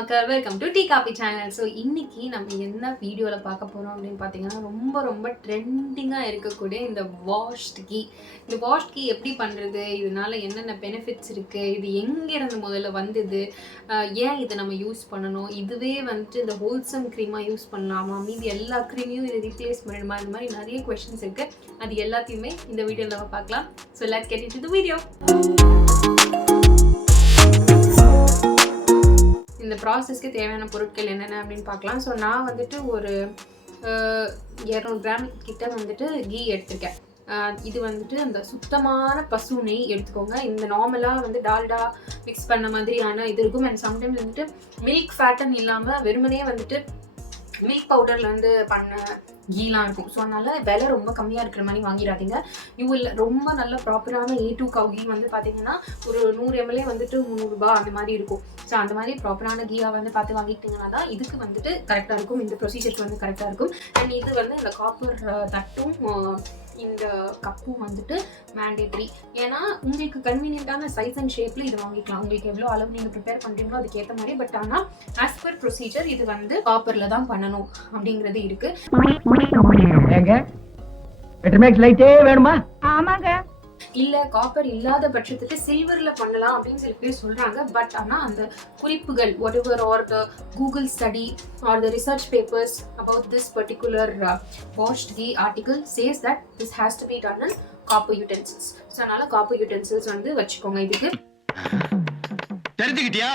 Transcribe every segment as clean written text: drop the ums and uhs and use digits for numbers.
மக்கள், welcome to tea coffee channel. So இன்னைக்கு நம்ம என்ன வீடியோவில் பார்க்க போகிறோம் அப்படின்னு பார்த்தீங்கன்னா, ரொம்ப ட்ரெண்டிங்காக இருக்கக்கூடிய இந்த வாஷ்ட் கீ. இந்த வாஷ்ட் கீ எப்படி பண்ணுறது, இதனால என்னென்ன பெனிஃபிட்ஸ் இருக்குது, இது எங்கேருந்து முதல்ல வந்தது, ஏன் இதை நம்ம யூஸ் பண்ணணும், இதுவே வந்துட்டு இந்த ஹோல்சம் க்ரீமாக யூஸ் பண்ணலாமா, மீதி எல்லா க்ரீமையும் இதை ரீப்ளேஸ் பண்ணிடுமா, இந்த மாதிரி நிறைய கொஷின்ஸ் இருக்குது. அது எல்லாத்தையுமே இந்த வீடியோவில் நம்ம பார்க்கலாம். So let's get into the video. இந்த ப்ராசஸ்க்கு தேவையான பொருட்கள் என்னென்ன அப்படின்னு பார்க்கலாம். ஸோ நான் வந்துட்டு ஒரு 200 கிராம் கிட்ட வந்துட்டு கீ எடுத்திருக்கேன். இது வந்துட்டு அந்த சுத்தமான பசு நெய் எடுத்துக்கோங்க. இந்த நார்மலாக வந்து டால்டா மிக்ஸ் பண்ண மாதிரியான இது இருக்கும். அண்ட் சம்டைம்ஸ் வந்துட்டு மில்க் ஃபேட்டன் இல்லாமல் வெறுமனே வந்துட்டு மில்க் பவுடரில் வந்து பண்ண கீலாம் இருக்கும். ஸோ அதனால விலை ரொம்ப கம்மியாக இருக்கிற மாதிரி வாங்கிடாதீங்க. இல்லை ரொம்ப நல்ல ப்ராப்பரான A2 கவ் கீ வந்து பார்த்தீங்கன்னா ஒரு 100 ml வந்துட்டு 300 ரூபாய் அந்த மாதிரி இருக்கும். ஸோ அந்த மாதிரி ப்ராப்பரான கீயாக வந்து பார்த்து வாங்கிட்டீங்கன்னா தான் இதுக்கு வந்துட்டு கரெக்டாக இருக்கும், இந்த ப்ரொசீஜருக்கு வந்து கரெக்டாக இருக்கும். அண்ட் இது வந்து இந்த காப்பர் தட்டும் இந்த கப்பும் வந்துட்டு மேண்டேட்ரி. ஏன்னா உங்களுக்கு கன்வீனியன்ட்டான சைஸ் அண்ட் ஷேப்பில் இது வாங்கிக்கலாம். உங்களுக்கு எவ்வளோ அளவு நீங்கள் ப்ரிப்பேர் பண்ணுறீங்களோ அதுக்கேற்ற மாதிரி. பட் ஆனால் ஆஸ் பர் ப்ரொசீஜர் இது வந்து காப்பரில் தான் பண்ணணும் அப்படிங்கிறது இருக்குது. வேணுமா? ஆமாங்க. இல்ல காப்பர் இல்லாத பட்சத்துக்கு சில்வர்ல பண்ணலாம் அப்படின்னு சில பேர் சொல்றாங்க. பட் ஆனா அந்த குறிப்புகள் whatever or the Google study or the research papers about this particular washed ghee article says that this has to be done in copper utensils. So அதனால copper utensils வந்து வச்சுக்கோங்க இதுக்கு. தெரிஞ்சுக்கிட்டியா?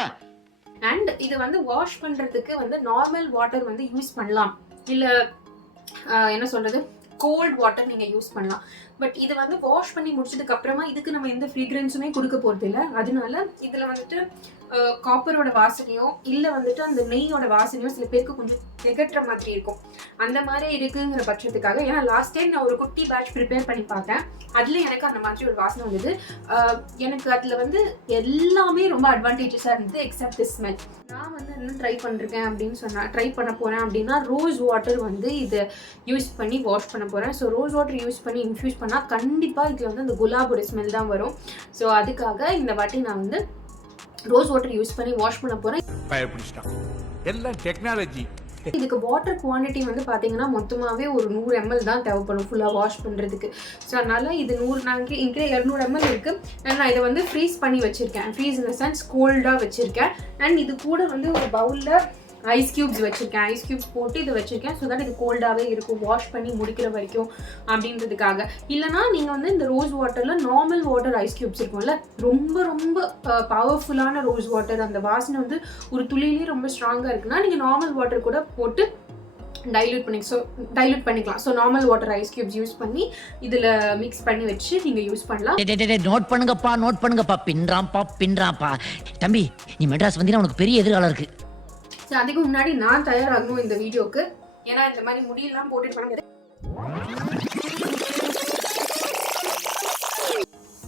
அண்ட் இது வந்து வாஷ் பண்றதுக்கு வந்து நார்மல் வாட்டர் வந்து use பண்ணலாம், இல்ல என்ன சொல்றது கோல்ட் வாட்டர் நீங்கள் யூஸ் பண்ணலாம். பட் இது வந்து வாஷ் பண்ணி முடிச்சதுக்கு அப்புறமா இதுக்கு நம்ம எந்த ஃப்ரீக்ரன்ஸுமே கொடுக்க போகிறது இல்லை. அதனால இதில் வந்துட்டு காப்பரோட வாசனையோ இல்லை வந்துட்டு அந்த நெய்யோட வாசனையோ சில பேருக்கு கொஞ்சம் திகட்டுற மாதிரி இருக்கும். அந்த மாதிரி இருக்குங்கிற பட்சத்துக்காக, ஏன்னா லாஸ்ட் டைம் நான் ஒரு குட்டி பேட்ச் ப்ரிப்பேர் பண்ணி பார்த்தேன். அதில் எனக்கு அந்த மாதிரி ஒரு வாசனை வந்தது. எனக்கு அதில் வந்து எல்லாமே ரொம்ப அட்வான்டேஜஸாக இருந்தது எக்ஸப்ட் தி ஸ்மெல். நான் வந்து என்ன ட்ரை பண்ணிருக்கேன் அப்படின்னு ட்ரை பண்ண போகிறேன் அப்படின்னா ரோஸ் வாட்டர் வந்து இதை யூஸ் பண்ணி வாஷ் பண்ண போகிறேன். ஸோ ரோஸ் வாட்டர் யூஸ் பண்ணி இன்ஃப்யூஸ் பண்ணால் கண்டிப்பாக இதில் வந்து அந்த குலாபோட ஸ்மெல் தான் வரும். ஸோ அதுக்காக இந்த வாட்டி நான் வந்து ரோஸ் வாட்டர் யூஸ் பண்ணி வாஷ் பண்ண போகிறேன். எல்லாம் டெக்னாலஜி. இதுக்கு வாட்டர் குவான்டிட்டி வந்து பார்த்தீங்கன்னா மொத்தமாகவே ஒரு 100 ml தான் தேவைப்படும் ஃபுல்லாக வாஷ் பண்ணுறதுக்கு. ஸோ அதனால் இது 100 நாங்கள் இங்கே 200 ml இருக்குது. நான் இதை வந்து ஃப்ரீஸ் பண்ணி வச்சுருக்கேன். ஃப்ரீஸ் இன் த சென்ஸ் கோல்டாக வச்சுருக்கேன். அண்ட் இது கூட வந்து ஒரு பவுலில் ஐஸ் க்யூப்ஸ் வச்சுருக்கேன். ஐஸ் க்யூப்ஸ் போட்டு இதை வச்சுருக்கேன். ஸோ தட் இது கோல்டாகவே இருக்கும் வாஷ் பண்ணி முடிக்கிற வரைக்கும் அப்படின்றதுக்காக. இல்லைனா நீங்கள் வந்து இந்த ரோஸ் வாட்டரில் நார்மல் வாட்டர் ஐஸ் க்யூப்ஸ் இருக்கும்ல, ரொம்ப பவர்ஃபுல்லான ரோஸ் வாட்டர், அந்த வாசனை வந்து ஒரு துளியிலேயே ரொம்ப ஸ்ட்ராங்காக இருக்குன்னா நீங்கள் நார்மல் வாட்டர் கூட போட்டு டைல்யூட் பண்ணிக்கலாம். So normal water ice cubes use பண்ணி இதில் மிக்ஸ் பண்ணி வச்சு நீங்கள் யூஸ் பண்ணலாம். நோட் பண்ணுங்கப்பா பின்றாப்பா தம்பி, நீ மெட்ராஸ் வந்தீங்கன்னா உனக்கு பெரிய எதிர்காலம் இருக்கு. ஸோ அதுக்கு முன்னாடி நான் தயாராகணும் இந்த வீடியோக்கு. ஏன்னா இந்த மாதிரி முடியெல்லாம் போட்டுட்டு பண்ண முடியாது.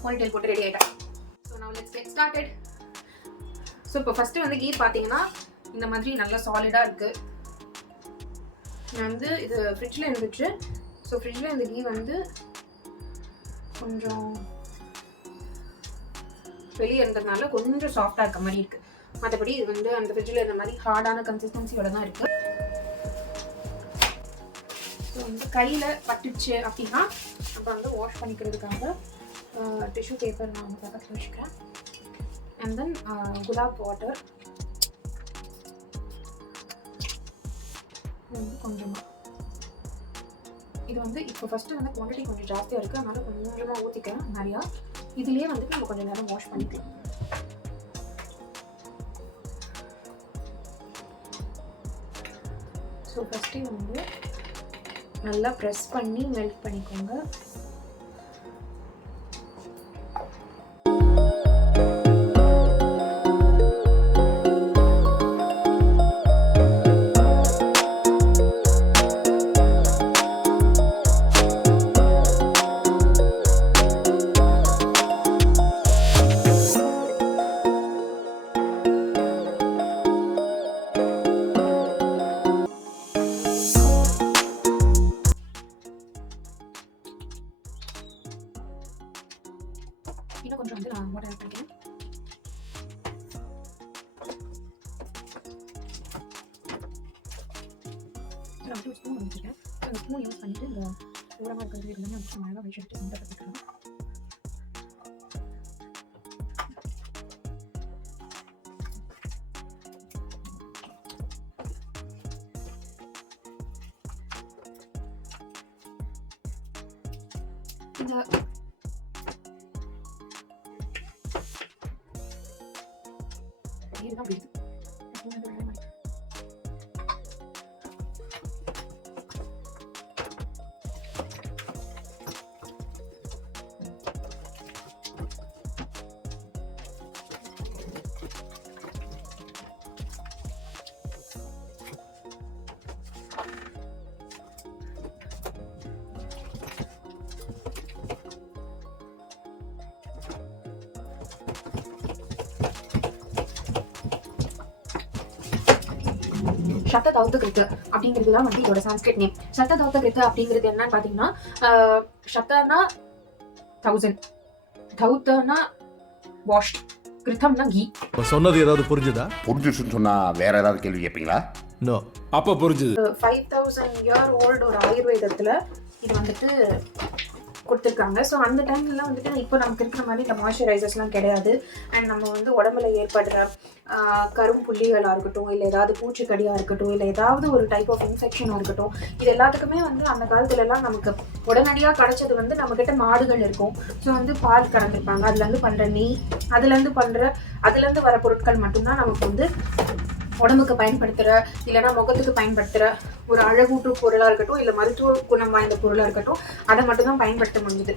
போனிடெயில் போட்டு ரெடி ஆகிட்டேன். ஸோ நான் லெட்ஸ் கெட் ஸ்டார்டட். ஸோ இப்போ ஃபஸ்ட்டு வந்து கீ பார்த்தீங்கன்னா இந்த மாதிரி நல்லா சாலிடாக இருக்குது. நான் வந்து இது ஃப்ரிட்ஜில் இருந்துச்சு. ஸோ ஃப்ரிட்ஜில் இந்த கீ வந்து கொஞ்சம் வெளியே இருந்ததுனால கொஞ்சம் சாஃப்டாக இருக்க மாதிரி இருக்குது. மற்றபடி இது வந்து அந்த ஃப்ரிட்ஜில் இந்த மாதிரி ஹார்டான கன்சிஸ்டன்சியோட தான் இருக்குது. ஸோ வந்து கையில் பட்டுச்சு அப்படின்னா நம்ம வந்து வாஷ் பண்ணிக்கிறதுக்காக டிஷ்யூ பேப்பர் நான் வந்து பக்கத்தில் வச்சுக்கிறேன். அண்ட் தென் குலாப் வாட்டர் வந்து கொஞ்சமாக. இது வந்து இப்போ ஃபஸ்ட்டு வந்து குவான்டிட்டி கொஞ்சம் ஜாஸ்தியாக இருக்குது, அதனால் கொஞ்சமாக ஊற்றிக்கிறேன் நிறையா. இதுலேயே வந்துட்டு நம்ம கொஞ்சம் நேரம் வாஷ் பண்ணிக்கலாம். ஸோ ஃபஸ்ட்டு வந்து நல்லா ப்ரெஸ் பண்ணி மெல்ட் பண்ணிக்கோங்க. இன்னும் கொஞ்சம் வந்து நான் வாட்டர் ஆட் பண்ணிக்கிறேன். தூரமாக இருக்கிறது எல்லாமே முக்கியமாக வச்சுட்டு இந்த பற்றிக்கலாம். இந்த இதுதான் பிடிக்குது. Shata Dhauta Ghrita அப்படிங்கிறது தான் வந்து இதோட Sanskrit name. Shata Dhauta Ghrita அப்படிங்கிறது என்னன்னு பார்த்தீங்கன்னா, ஷட்டானா 1000, தௌத்தனா வாஷ்ட், கிருத்தம்னா கீ. சொன்னது ஏதாவது புரிஞ்சுதா? புரிஞ்சுச்சுன்னு சொன்னா வேற ஏதாவது கேள்வி கேட்பீங்களா? நோ, அப்ப புரிஞ்சுது. 5000 இயர் ஓல்டு ஒரு ஆயுர்வேதத்துல இது வந்துட்டு கொடுத்துருக்காங்க. ஸோ அந்த டைம்லாம் வந்துட்டு இப்போ நமக்கு இருக்கிற மாதிரி இந்த மாய்ஸ்சரைசர்ஸ்லாம் கிடையாது. அண்ட் நம்ம வந்து உடம்புல ஏற்படுற கரும்புள்ளிகளாக இருக்கட்டும், இல்லை ஏதாவது பூச்சிக்கடியாக இருக்கட்டும், இல்லை ஏதாவது ஒரு டைப் ஆஃப் இன்ஃபெக்ஷனாக இருக்கட்டும், இது எல்லாத்துக்குமே வந்து அந்த காலத்துலலாம் நமக்கு உடனடியாக கிடைச்சது வந்து நம்மக்கிட்ட மாடுகள் இருக்கும். ஸோ வந்து பால் கறந்துருப்பாங்க, அதுலேருந்து பண்ணுற நெய், அதுலேருந்து வர பொருட்கள் மட்டும்தான் நமக்கு வந்து உடம்புக்கு பயன்படுத்துகிற, இல்லைன்னா முகத்துக்கு பயன்படுத்துகிற ஒரு அழகூட்டு பொருளாக இருக்கட்டும், இல்லை மருத்துவ குணம் வாய்ந்த பொருளாக இருக்கட்டும், அதை மட்டும் தான் பயன்படுத்த முடிஞ்சுது.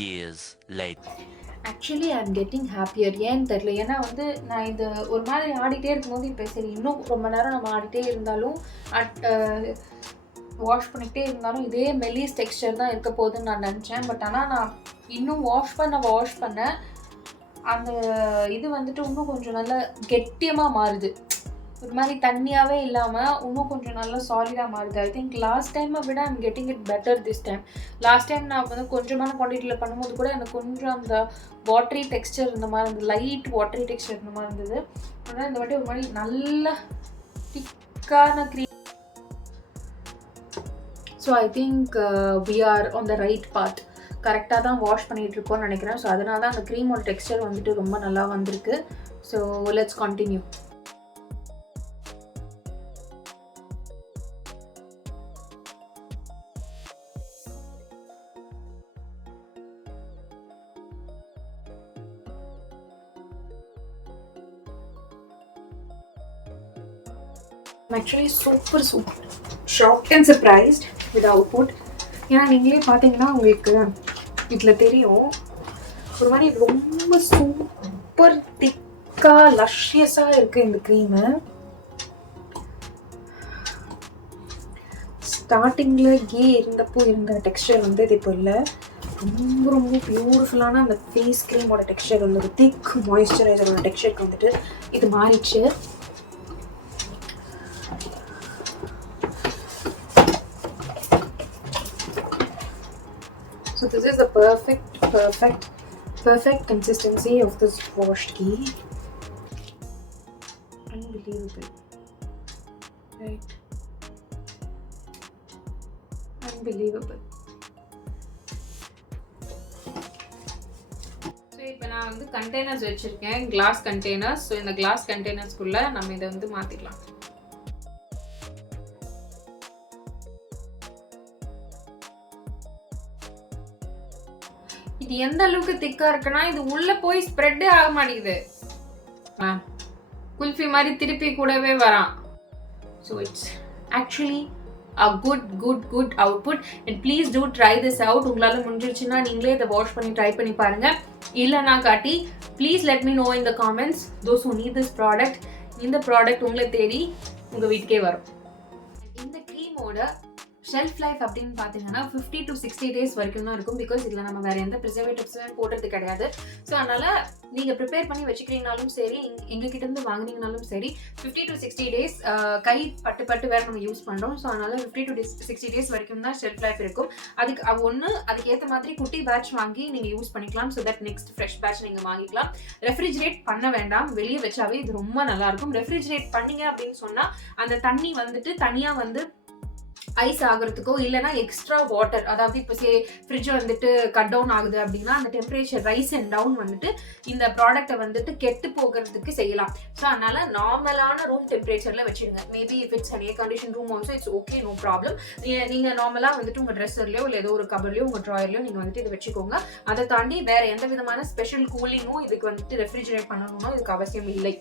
years later. Actually I am getting happier. ஏன்னு தெரியல. ஏன்னா வந்து நான் இந்த ஒரு மாதிரி ஆடிட்டே இருக்கும்போது இப்போ சரி இன்னும் ரொம்ப நேரம் நம்ம ஆடிட்டே இருந்தாலும் வாஷ் பண்ணிக்கிட்டே இருந்தாலும் இதே மெல்லிஸ் டெக்ஸ்சர் தான் இருக்க போகுதுன்னு நான் நினச்சேன். பட் ஆனால் நான் இன்னும் வாஷ் பண்ண அந்த இது வந்துட்டு இன்னும் கொஞ்சம் நல்லா கெட்டியமாக மாறுது. ஒரு மாதிரி தண்ணியாகவே இல்லாமல் இன்னும் கொஞ்சம் நல்லா சாலிடாக மாறுது. ஐ திங்க் லாஸ்ட் டைமை விட I'm getting it better this time. Last time நான் வந்து கொஞ்சமான குவான்டிட்டியில் பண்ணும்போது கூட எனக்கு கொஞ்சம் அந்த வாட்டரி டெக்ஸ்சர் இந்த மாதிரி இருந்தது, லைட் வாட்டரி டெக்ஸ்சர் இந்த மாதிரி இருந்தது. ஆனால் இந்த வாட்டி ஒரு மாதிரி நல்ல திக்கான cream. So I think we are on the right path. கரெக்டாக தான் வாஷ் பண்ணிகிட்டு இருக்கோம்னு நினைக்கிறேன். ஸோ அதனால தான் அந்த க்ரீமோட டெக்ஸ்சர் வந்துட்டு ரொம்ப நல்லா வந்திருக்கு. So let's continue. I'm actually super shocked and surprised with the output. ஏன்னா நீங்களே பார்த்தீங்கன்னா உங்களுக்கு இதில் தெரியும் ஒரு மாதிரி ரொம்ப சூப்பர் திக்காக லஷ்யஸாக இருக்குது இந்த க்ரீமு. ஸ்டார்டிங்கில் கீ இருந்த டெக்ஸ்சர் வந்து இது இப்போ இல்லை. ரொம்ப ரொம்ப பியூட்டிஃபுல்லான அந்த ஃபேஸ் க்ரீமோட டெக்ஸ்சர் வந்து திக் மாய்ஸ்சரைசரோட டெக்ஸ்சருக்கு வந்துட்டு இது மாறிடுச்சு. So this is the perfect consistency of this washed ghee. Unbelievable, right? Unbelievable. So இப்போ நான் வந்து கண்டெய்னர்ஸ் வச்சிருக்கேன், கிளாஸ் கண்டெய்னர்ஸ். ஸோ இந்த கிளாஸ் கண்டெய்னர்ஸ்குள்ள நம்ம இதை வந்து மாற்றிக்கலாம். இது எந்த அளவுக்கு திக்கா இருக்குன்னா இது உள்ள போய் ஸ்ப்ரெட்டே ஆக மாட்டேங்குது. குல்ஃபி மாதிரி திருப்பி கூடவே வரான். So it's actually a good output and please do try this out. உங்களால முடிஞ்சிருச்சுன்னா நீங்களே இதை வாஷ் பண்ணி ட்ரை பண்ணி பாருங்க. இல்லைனா காட்டி please let me know in the comments those who need this product. இந்த ப்ராடக்ட் உங்களை தேடி உங்கள் வீட்டுக்கே வரும். இந்த க்ரீமோட ஷெல்ஃப் லைஃப் அப்படின்னு பார்த்தீங்கன்னா 50 to 60 days வரைக்கும் தான் இருக்கும். பிகாஸ் இதில் நம்ம வேறு எந்த ப்ரிசர்வேட்டிவ்ஸுமே போடுறது கிடையாது. ஸோ அதனால் நீங்கள் ப்ரிப்பேர் பண்ணி வச்சுக்கிறீங்கனாலும் சரி, எங்ககிட்டேருந்து வாங்கினீங்கனாலும் சரி, 50 to 60 days கை பட்டு வேறு நம்ம யூஸ் பண்ணுறோம். ஸோ அதனால் 50 to 60 days வரைக்கும் தான் ஷெல்ஃப் லைஃப் இருக்கும். அதுக்கு ஏற்ற மாதிரி குட்டி பேட்ச் வாங்கி நீங்கள் யூஸ் பண்ணிக்கலாம். So that next fresh batch நீங்கள் வாங்கிக்கலாம். ரெஃப்ரிஜரேட் பண்ண வேண்டாம், வெளியே வச்சாவே இது ரொம்ப நல்லாயிருக்கும். ரெஃப்ரிஜரேட் பண்ணீங்க அப்படின்னு சொன்னால் அந்த தண்ணி வந்துட்டு தனியாக வந்து ஐஸ் ஆகிறதுக்கோ இல்லைனா எக்ஸ்ட்ரா வாட்டர், அதாவது இப்போ ஃப்ரிட்ஜ் வந்துட்டு கட் டவுன் ஆகுது அப்படின்னா அந்த டெம்பரேச்சர் ரைஸ் அண்ட் டவுன் வந்துட்டு இந்த ப்ராடக்ட்டை வந்துட்டு கெட்டு போகிறதுக்கு செய்யலாம். ஸோ அதனால நார்மலான ரூம் டெம்பரேச்சரில் வச்சுடுங்க. Maybe if it's an air condition room also it's okay, no problem. நீங்கள் நார்மலாக வந்துட்டு உங்கள் ட்ரெஸ்ஸர்லையோ இல்லை ஏதோ ஒரு கபர்லையோ உங்கள் ட்ராயர்லையோ நீங்கள் வந்துட்டு இதை வச்சுக்கோங்க. அதை தாண்டி வேறு எந்த விதமான ஸ்பெஷல் கூலிங்கும் இதுக்கு வந்துட்டு ரெஃப்ரிஜரேட் பண்ணணும்னோ இதுக்கு அவசியம் இல்லை.